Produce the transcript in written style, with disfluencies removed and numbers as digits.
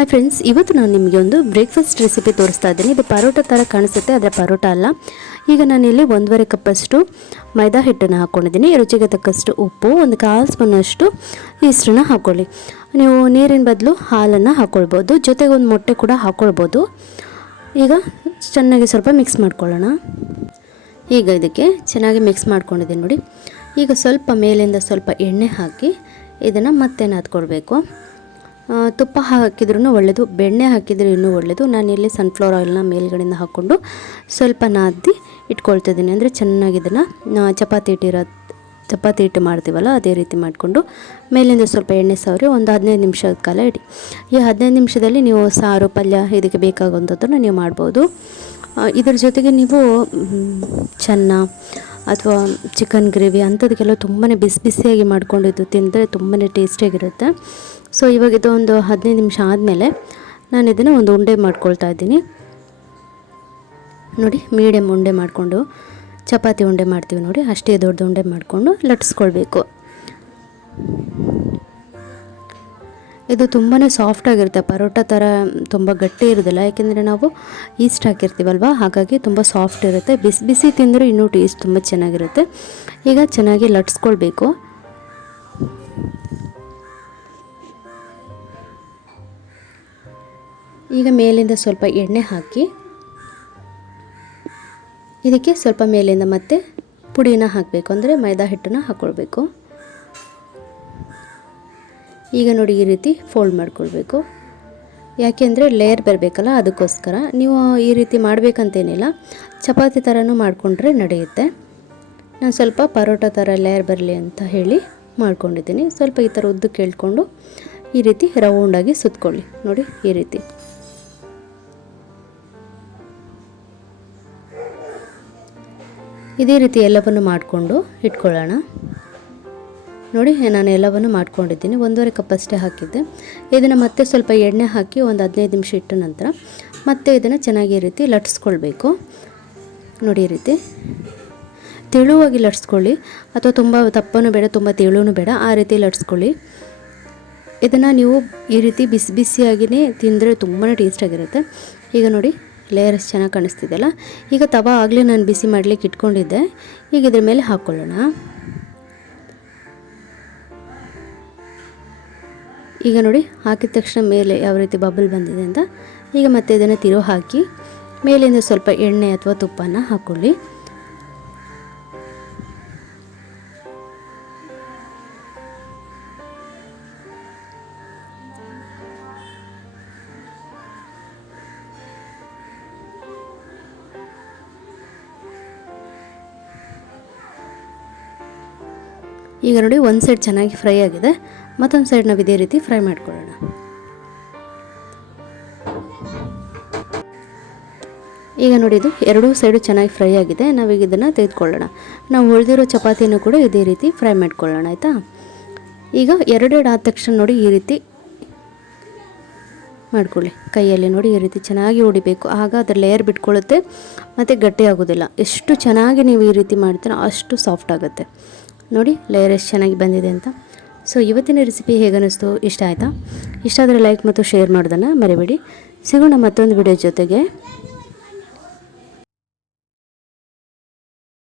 Hi friends, ಇವತ್ತು ನಾನು ನಿಮಗೆ ಒಂದು ಬ್ರೇಕ್ಫಾಸ್ಟ್ ರೆಸಿಪಿ ತೋರಿಸ್ತಾ ಇದ್ದೀನಿ. ಇದು ಪರೋಟ ಥರ ಕಾಣಿಸುತ್ತೆ, ಆದರೆ ಪರೋಟ ಅಲ್ಲ. ಈಗ ನಾನಿಲ್ಲಿ 1.5 ಕಪ್ಪಷ್ಟು ಮೈದಾ ಹಿಟ್ಟನ್ನು ಹಾಕ್ಕೊಂಡಿದ್ದೀನಿ. ರುಚಿಗೆ ತಕ್ಕಷ್ಟು ಉಪ್ಪು, ಒಂದು 1/4 ಸ್ಪೂನಷ್ಟು ಈಸ್ಟನ್ನು ಹಾಕ್ಕೊಳ್ಳಿ. ನೀವು ನೀರಿನ ಬದಲು ಹಾಲನ್ನು ಹಾಕ್ಕೊಳ್ಬೋದು, ಜೊತೆಗೆ ಒಂದು ಮೊಟ್ಟೆ ಕೂಡ ಹಾಕ್ಕೊಳ್ಬೋದು. ಈಗ ಚೆನ್ನಾಗಿ ಸ್ವಲ್ಪ ಮಿಕ್ಸ್ ಮಾಡ್ಕೊಳ್ಳೋಣ. ಈಗ ಇದಕ್ಕೆ ಚೆನ್ನಾಗಿ ಮಿಕ್ಸ್ ಮಾಡ್ಕೊಂಡಿದ್ದೀನಿ ನೋಡಿ. ಈಗ ಸ್ವಲ್ಪ ಮೇಲಿಂದ ಸ್ವಲ್ಪ ಎಣ್ಣೆ ಹಾಕಿ ಇದನ್ನು ಮತ್ತೆ ನಾದ್ಕೊಳ್ಬೇಕು. ತುಪ್ಪ ಹಾಕಿದ್ರೂ ಒಳ್ಳೆಯದು, ಬೆಣ್ಣೆ ಹಾಕಿದರೆ ಇನ್ನೂ ಒಳ್ಳೆಯದು. ನಾನಿಲ್ಲಿ ಸನ್ಫ್ಲವರ್ ಆಯಿಲ್ನ ಮೇಲ್ಗಡೆಯಿಂದ ಹಾಕ್ಕೊಂಡು ಸ್ವಲ್ಪ ನಾದಿ ಇಟ್ಕೊಳ್ತಿದ್ದೀನಿ. ಅಂದರೆ ಚೆನ್ನಾಗಿ ಇದನ್ನು ಚಪಾತಿ ಹಿಟ್ಟು ಮಾಡ್ತೀವಲ್ಲ ಅದೇ ರೀತಿ ಮಾಡಿಕೊಂಡು ಮೇಲಿಂದ ಸ್ವಲ್ಪ ಎಣ್ಣೆ ಸವರಿ ಒಂದು 15 ನಿಮಿಷದ ಕಾಲ ಇಡಿ. ಈ 15 ನಿಮಿಷದಲ್ಲಿ ನೀವು ಸಾರು ಪಲ್ಯ ಇದಕ್ಕೆ ಬೇಕಾಗುವಂಥದ್ದನ್ನು ನೀವು ಮಾಡ್ಬೋದು. ಇದರ ಜೊತೆಗೆ ನೀವು ಚೆನ್ನ ಅಥವಾ ಚಿಕನ್ ಗ್ರೇವಿ ಅಂಥದಕ್ಕೆಲ್ಲ ತುಂಬಾ ಬಿಸಿಯಾಗಿ ಮಾಡ್ಕೊಂಡಿದ್ದು ತಿಂದರೆ ತುಂಬಾ ಟೇಸ್ಟಿಯಾಗಿರುತ್ತೆ. ಸೊ ಇವಾಗ ಇದು ಒಂದು 15 ನಿಮಿಷ ಆದಮೇಲೆ ನಾನು ಇದನ್ನು ಒಂದು ಉಂಡೆ ಮಾಡ್ಕೊಳ್ತಾ ಇದ್ದೀನಿ ನೋಡಿ. ಮೀಡಿಯಮ್ ಉಂಡೆ ಮಾಡಿಕೊಂಡು ಚಪಾತಿ ಉಂಡೆ ಮಾಡ್ತೀವಿ ನೋಡಿ, ಅಷ್ಟೇ ದೊಡ್ಡ ಉಂಡೆ ಮಾಡಿಕೊಂಡು ಲಟ್ಟಿಸ್ಕೊಳ್ಬೇಕು. ಇದು ತುಂಬಾ ಸಾಫ್ಟಾಗಿರುತ್ತೆ, ಪರೋಟ ಥರ ತುಂಬ ಗಟ್ಟಿ ಇರೋದಿಲ್ಲ. ಯಾಕೆಂದರೆ ನಾವು ಈಸ್ಟ್ ಹಾಕಿರ್ತೀವಲ್ವ, ಹಾಗಾಗಿ ತುಂಬ ಸಾಫ್ಟ್ ಇರುತ್ತೆ. ಬಿಸಿ ತಿಂದರೂ ಇನ್ನೂ ಟೇಸ್ಟ್ ತುಂಬ ಚೆನ್ನಾಗಿರುತ್ತೆ. ಈಗ ಚೆನ್ನಾಗಿ ಲಟ್ಟಿಸ್ಕೊಳ್ಬೇಕು. ಈಗ ಮೇಲಿಂದ ಸ್ವಲ್ಪ ಎಣ್ಣೆ ಹಾಕಿ ಇದಕ್ಕೆ ಸ್ವಲ್ಪ ಮೇಲಿಂದ ಮತ್ತೆ ಪುಡಿನ ಹಾಕಬೇಕು, ಅಂದರೆ ಮೈದಾ ಹಿಟ್ಟನ್ನು ಹಾಕ್ಕೊಳ್ಬೇಕು. ಈಗ ನೋಡಿ ಈ ರೀತಿ ಫೋಲ್ಡ್ ಮಾಡ್ಕೊಳ್ಬೇಕು. ಯಾಕೆಂದರೆ ಲೇಯರ್ ಬರಬೇಕಲ್ಲ, ಅದಕ್ಕೋಸ್ಕರ. ನೀವು ಈ ರೀತಿ ಮಾಡಬೇಕಂತೇನಿಲ್ಲ, ಚಪಾತಿ ಥರನೂ ಮಾಡಿಕೊಂಡ್ರೆ ನಡೆಯುತ್ತೆ. ನಾನು ಸ್ವಲ್ಪ ಪರೋಟ ಥರ ಲೇಯರ್ ಬರಲಿ ಅಂತ ಹೇಳಿ ಮಾಡ್ಕೊಂಡಿದ್ದೀನಿ. ಸ್ವಲ್ಪ ಈ ಥರ ಉದ್ದಕ್ಕೆ ಎಳ್ಕೊಂಡು ಈ ರೀತಿ ರೌಂಡಾಗಿ ಸುತ್ಕೊಳ್ಳಿ ನೋಡಿ. ಈ ರೀತಿ ಇದೇ ರೀತಿ ಎಲ್ಲವನ್ನು ಮಾಡಿಕೊಂಡು ಇಟ್ಕೊಳ್ಳೋಣ ನೋಡಿ. ನಾನು ಎಲ್ಲವನ್ನು ಮಾಡ್ಕೊಂಡಿದ್ದೀನಿ. 1.5 ಕಪ್ ಅಷ್ಟೇ ಹಾಕಿದ್ದೆ. ಇದನ್ನು ಮತ್ತೆ ಸ್ವಲ್ಪ ಎಣ್ಣೆ ಹಾಕಿ ಒಂದು 15 ನಿಮಿಷ ಇಟ್ಟ ನಂತರ ಮತ್ತೆ ಇದನ್ನು ಚೆನ್ನಾಗಿ ಈ ರೀತಿ ಲಟ್ಟಿಸ್ಕೊಳ್ಬೇಕು ನೋಡಿ. ಈ ರೀತಿ ತೆಳುವಾಗಿ ಲಟ್ಟಿಸ್ಕೊಳ್ಳಿ, ಅಥವಾ ತುಂಬ ದಪ್ಪನೂ ಬೇಡ ತುಂಬ ತೆಳುವೂ ಬೇಡ, ಆ ರೀತಿ ಲಟ್ಟಿಸ್ಕೊಳ್ಳಿ. ಇದನ್ನು ನೀವು ಈ ರೀತಿ ಬಿಸಿಯಾಗಿಯೇ ತಿಂದರೆ ತುಂಬಾ ಟೇಸ್ಟಾಗಿರುತ್ತೆ. ಈಗ ನೋಡಿ ಲೇಯರ್ಸ್ ಚೆನ್ನಾಗಿ ಕಾಣಿಸ್ತಿದೆಯಲ್ಲ. ಈಗ ತವಾ ಆಗಲೇ ನಾನು ಬಿಸಿ ಮಾಡಲಿಕ್ಕೆ ಇಟ್ಕೊಂಡಿದ್ದೆ. ಈಗ ಇದ್ರ ಮೇಲೆ ಹಾಕ್ಕೊಳ್ಳೋಣ. ಈಗ ನೋಡಿ ಹಾಕಿದ ತಕ್ಷಣ ಮೇಲೆ ಯಾವ ರೀತಿ ಬಬಲ್ ಬಂದಿದೆ ಅಂತ. ಈಗ ಮತ್ತೆ ಇದನ್ನು ತಿರೋ ಹಾಕಿ ಮೇಲಿಂದ ಸ್ವಲ್ಪ ಎಣ್ಣೆ ಅಥವಾ ತುಪ್ಪನ ಹಾಕ್ಕೊಳ್ಳಿ. ಈಗ ನೋಡಿ ಒಂದು ಸೈಡ್ ಚೆನ್ನಾಗಿ ಫ್ರೈ ಆಗಿದೆ, ಮತ್ತೊಂದು ಸೈಡ್ ನಾವು ಇದೇ ರೀತಿ ಫ್ರೈ ಮಾಡ್ಕೊಳ್ಳೋಣ. ಈಗ ನೋಡಿ ಇದು ಎರಡೂ ಸೈಡು ಚೆನ್ನಾಗಿ ಫ್ರೈ ಆಗಿದೆ. ನಾವೀಗ ಇದನ್ನು ತೆಗೆದುಕೊಳ್ಳೋಣ. ನಾವು ಉಳಿದಿರೋ ಚಪಾತಿಯನ್ನು ಕೂಡ ಇದೇ ರೀತಿ ಫ್ರೈ ಮಾಡ್ಕೊಳ್ಳೋಣ, ಆಯಿತಾ. ಈಗ ಎರಡೆರಡು ಆದ ತಕ್ಷಣ ನೋಡಿ ಈ ರೀತಿ ಮಾಡ್ಕೊಳ್ಳಿ ಕೈಯಲ್ಲಿ ನೋಡಿ. ಈ ರೀತಿ ಚೆನ್ನಾಗಿ ಹೊಡಿಬೇಕು, ಆಗ ಅದರ ಲೇಯರ್ ಬಿಟ್ಕೊಳ್ಳುತ್ತೆ ಮತ್ತು ಗಟ್ಟಿ ಆಗೋದಿಲ್ಲ. ಎಷ್ಟು ಚೆನ್ನಾಗಿ ನೀವು ಈ ರೀತಿ ಮಾಡ್ತೀರೋ ಅಷ್ಟು ಸಾಫ್ಟ್ ಆಗುತ್ತೆ ನೋಡಿ. ಲೇಯರ್ ಎಷ್ಟು ಚೆನ್ನಾಗಿ ಬಂದಿದೆ ಅಂತ. ಸೊ ಇವತ್ತಿನ ರೆಸಿಪಿ ಹೇಗನ್ನಿಸ್ತು, ಇಷ್ಟ ಆಯಿತಾ? ಇಷ್ಟ ಆದರೆ ಲೈಕ್ ಮತ್ತು ಶೇರ್ ಮಾಡೋದನ್ನು ಮರಿಬೇಡಿ. ಸಿಗೋಣ ಮತ್ತೊಂದು ವಿಡಿಯೋ ಜೊತೆಗೆ.